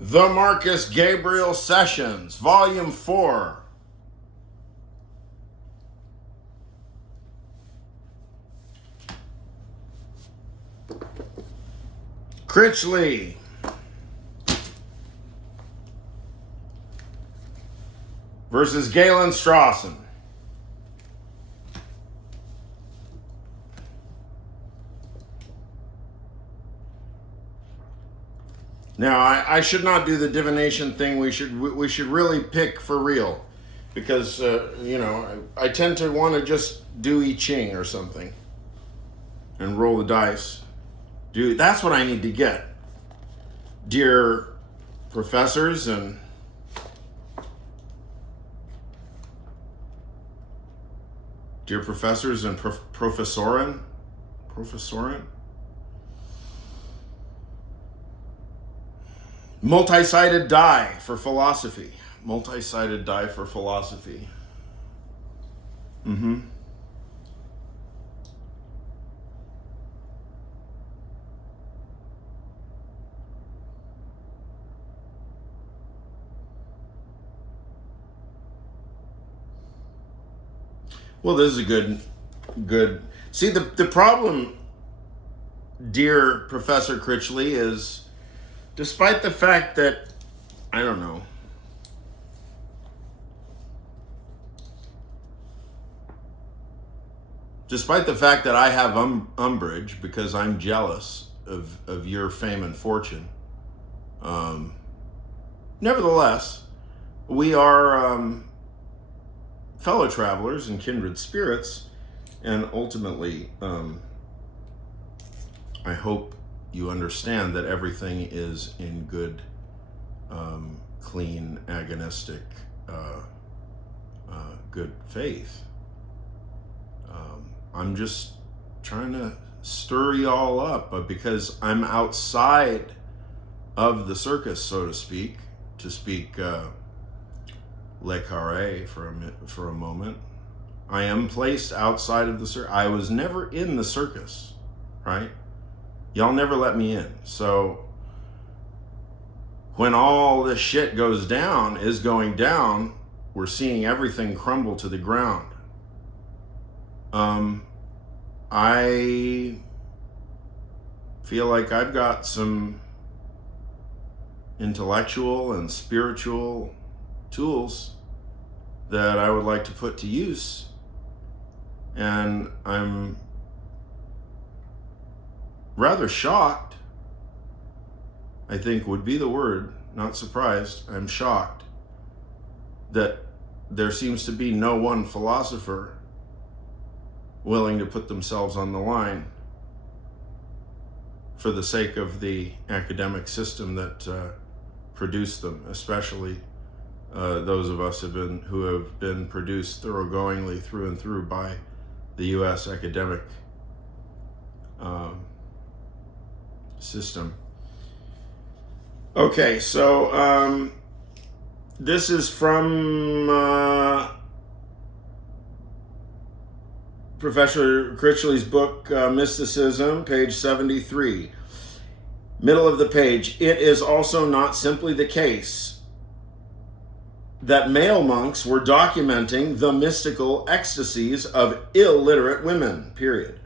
The Markvs Gabriel Sessions, Volume 4. Critchley versus Galen Strawson. Now, I should not do the divination thing. We should really pick for real, because I tend to want to just do I Ching or something and roll the dice. That's what I need to get, dear professors and professorin. Multi-sided die for philosophy. Multi-sided die for philosophy. Well, this is a good. See, the problem, dear Professor Critchley, is despite the fact that, I don't know, despite the fact that I have umbrage because I'm jealous of your fame and fortune, nevertheless, we are fellow travelers and kindred spirits, and ultimately, I hope you understand that everything is in good, clean, agonistic, good faith. I'm just trying to stir y'all up, but because I'm outside of the circus, so to speak Le Carré for a moment, I am placed outside of the circus. I was never in the circus, right? Y'all never let me in. So when all this shit is going down, we're seeing everything crumble to the ground. I feel like I've got some intellectual and spiritual tools that I would like to put to use. And I'm rather shocked, I think would be the word, not surprised. I'm shocked that there seems to be no one philosopher willing to put themselves on the line for the sake of the academic system that produced them, especially those of us who have been produced thoroughgoingly through and through by the U.S. academic system. Okay, so this is from Professor Critchley's book, Mysticism, page 73. Middle of the page. It is also not simply the case that male monks were documenting the mystical ecstasies of illiterate women, period.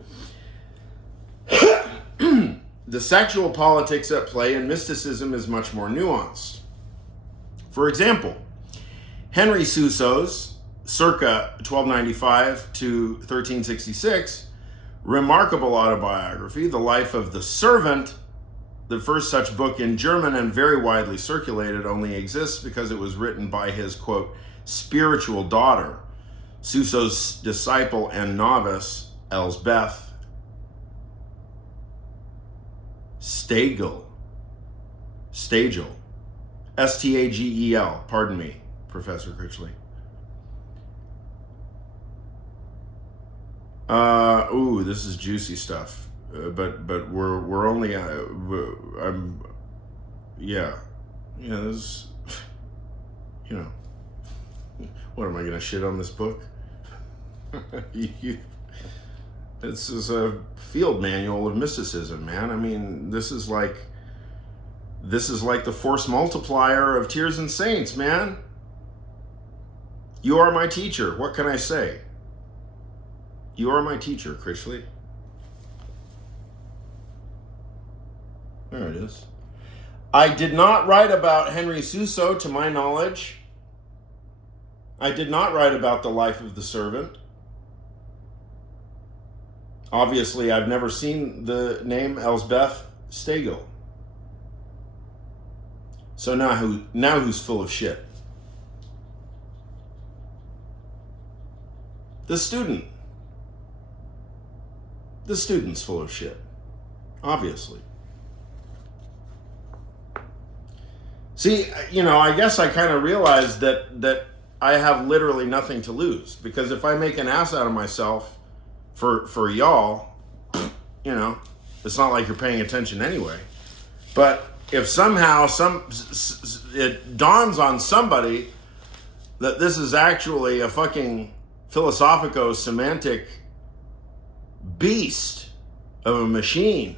The sexual politics at play in mysticism is much more nuanced. For example, Henry Suso's circa 1295 to 1366 remarkable autobiography, The Life of the Servant, the first such book in German and very widely circulated, only exists because it was written by his, quote, spiritual daughter, Suso's disciple and novice, Elsbeth Stagel, S-T-A-G-E-L, pardon me, Professor Critchley. This is juicy stuff. But we're only this, what am I gonna shit on this book? This is a field manual of mysticism, man. I mean, this is like This is like the force multiplier of Tears and Saints, man. You are my teacher. What can I say? You are my teacher, Critchley. There it is. I did not write about Henry Suso, to my knowledge. I did not write about the life of the servant. Obviously, I've never seen the name Elsbeth Stegel. So now who's full of shit? The student. The student's full of shit. Obviously. See, I guess I kind of realized that I have literally nothing to lose, because if I make an ass out of myself for y'all, it's not like you're paying attention anyway. But if somehow it dawns on somebody that this is actually a fucking philosophico-semantic beast of a machine.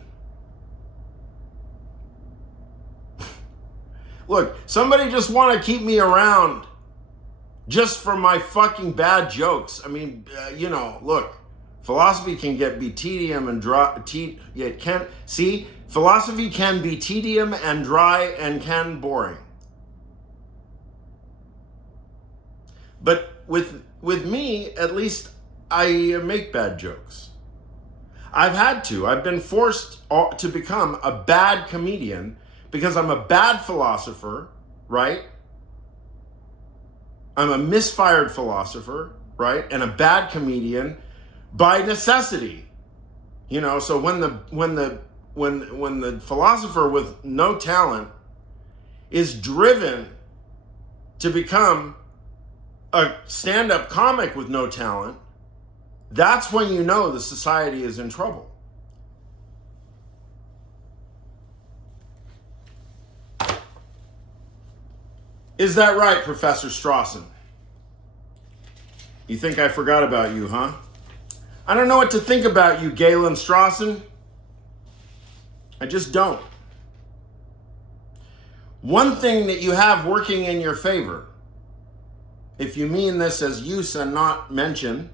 Look, somebody just want to keep me around just for my fucking bad jokes. I mean, look, philosophy can be tedium and dry. Philosophy can be tedium and dry and can boring. But with me, at least I make bad jokes. I've had to. I've been forced to become a bad comedian because I'm a bad philosopher, right? I'm a misfired philosopher, right? And a bad comedian by necessity. So when the philosopher with no talent is driven to become a stand-up comic with no talent, that's when you know the society is in trouble. Is that right, Professor Strawson? You think I forgot about you, huh? I don't know what to think about you, Galen Strawson. I just don't. One thing that you have working in your favor, if you mean this as use and not mention,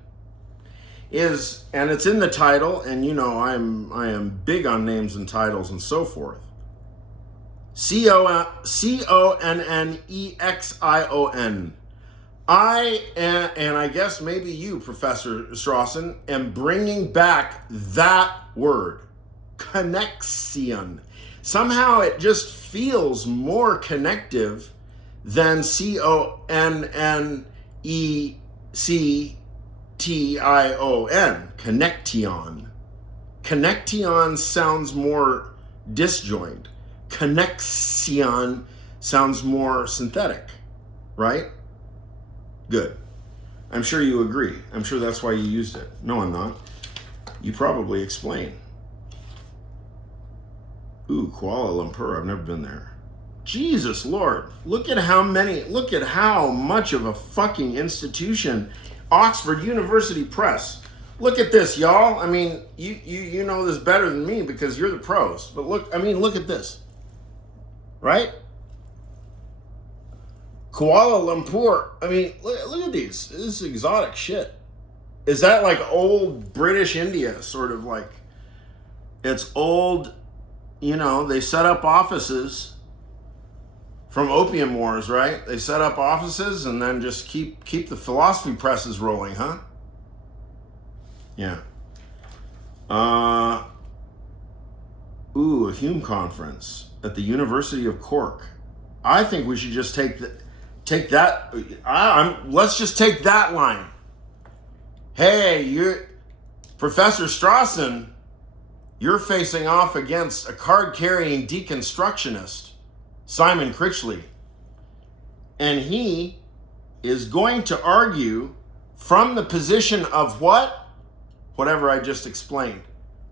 is, and it's in the title, and I am big on names and titles and so forth. Connexon. And I guess maybe you, Professor Strawson, am bringing back that word, connexion. Somehow it just feels more connective than Connection. Connection. Connection sounds more disjoint. Connexion sounds more synthetic, right? Good. I'm sure you agree. I'm sure that's why you used it. No, I'm not. You probably explain. Ooh, Kuala Lumpur. I've never been there. Jesus Lord. Look at how much of a fucking institution Oxford University Press. Look at this, y'all. I mean, you know this better than me because you're the pros. But look at this. Right? Kuala Lumpur. I mean, look at these. This is exotic shit. Is that like old British India? Sort of like, it's old, they set up offices from Opium Wars, right? They set up offices and then just keep the philosophy presses rolling, huh? Yeah. A Hume conference at the University of Cork. I think we should just take that. Let's just take that line. Hey, Professor Strawson, you're facing off against a card-carrying deconstructionist, Simon Critchley, and he is going to argue from the position of whatever I just explained,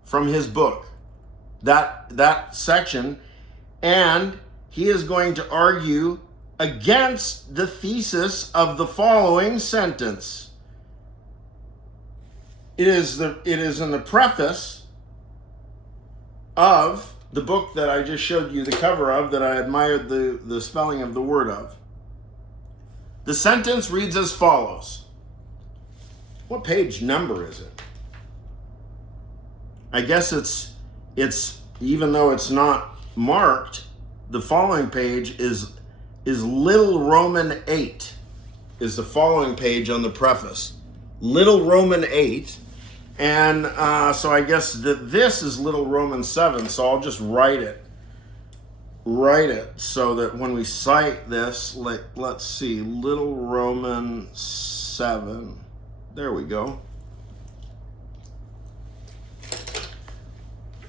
from his book, that section, and he is going to argue against the thesis of the following sentence. It is in the preface of the book that I just showed you the cover of, that I admired the spelling of the word of. The sentence reads as follows. What page number is it? I guess it's even though it's not marked, the following page is Little Roman 8 is the following page on the preface. Little Roman 8. And so I guess that this is Little Roman 7, so I'll just write it so that when we cite this, let's see, Little Roman 7. There we go.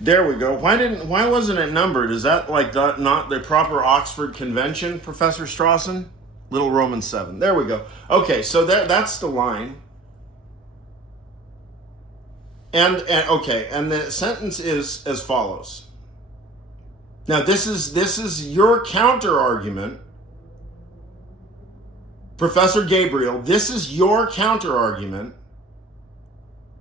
There we go. Why wasn't it numbered? Is that like not the proper Oxford convention, Professor Strawson? Little Roman 7. There we go. Okay, so that's the line. And the sentence is as follows. Now this is your counter argument, Professor Gabriel. This is your counter argument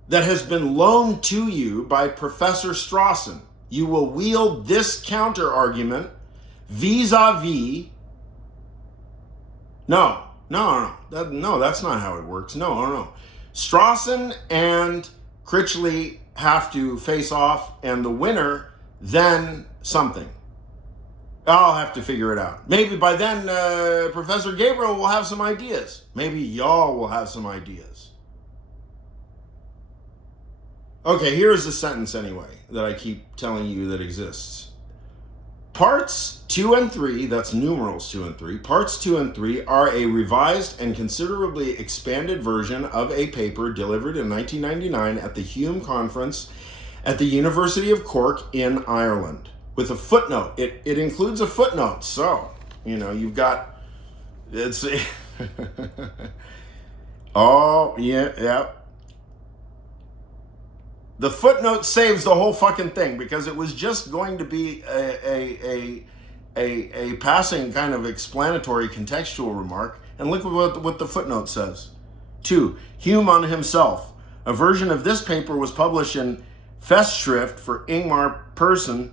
that has been loaned to you by Professor Strawson. You will wield this counter argument vis-a-vis. No, that's not how it works. No. Strawson and Critchley have to face off, and the winner then something. I'll have to figure it out. Maybe by then Professor Gabriel will have some ideas. Maybe y'all will have some ideas. Okay, here's the sentence anyway that I keep telling you that exists. Parts 2 and 3, that's numerals 2 and 3, parts 2 and 3 are a revised and considerably expanded version of a paper delivered in 1999 at the Hume Conference at the University of Cork in Ireland, with a footnote. It includes a footnote, so, you've got, it's, oh, yeah. The footnote saves the whole fucking thing, because it was just going to be a passing kind of explanatory contextual remark. And look what the footnote says. 2. Hume on himself. A version of this paper was published in Festschrift for Ingmar Persson,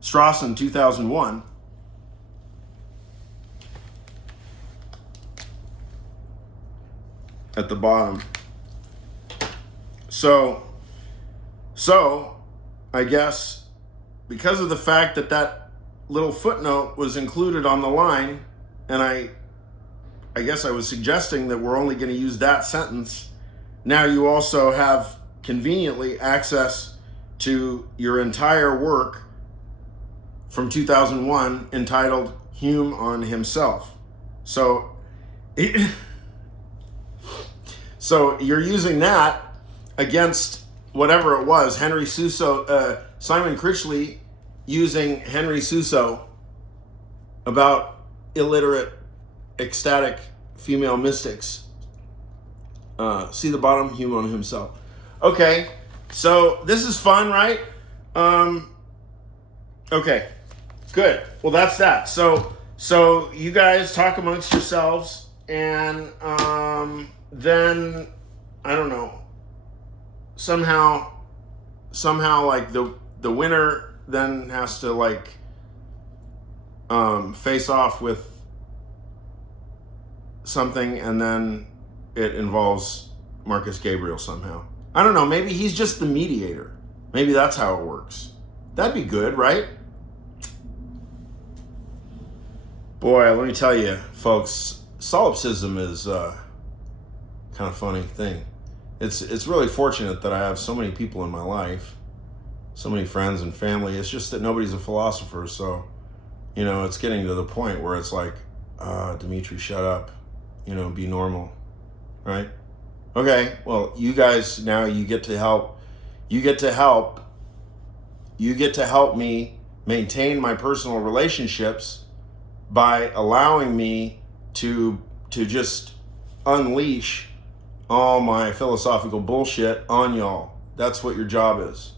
Strawson, 2001. At the bottom. So I guess because of the fact that little footnote was included on the line, and I guess I was suggesting that we're only going to use that sentence, now you also have conveniently access to your entire work from 2001 entitled Hume on Himself. So you're using that against whatever it was, Henry Suso, Simon Critchley using Henry Suso about illiterate, ecstatic female mystics. See the bottom, Hume on himself. Okay, so this is fun, right? Okay, good. Well, that's that. So you guys talk amongst yourselves, and then, I don't know, somehow like the winner then has to like face off with something, and then it involves Markvs Gabriel somehow. I don't know, maybe he's just the mediator. Maybe that's how it works. That'd be good, right? Boy, let me tell you, folks, solipsism is kind of funny thing. It's really fortunate that I have so many people in my life, so many friends and family. It's just that nobody's a philosopher, so, it's getting to the point where it's like, Dimitri, shut up, be normal, right? Okay, well, you guys, now you get to help me maintain my personal relationships by allowing me to just unleash all my philosophical bullshit on y'all. That's what your job is.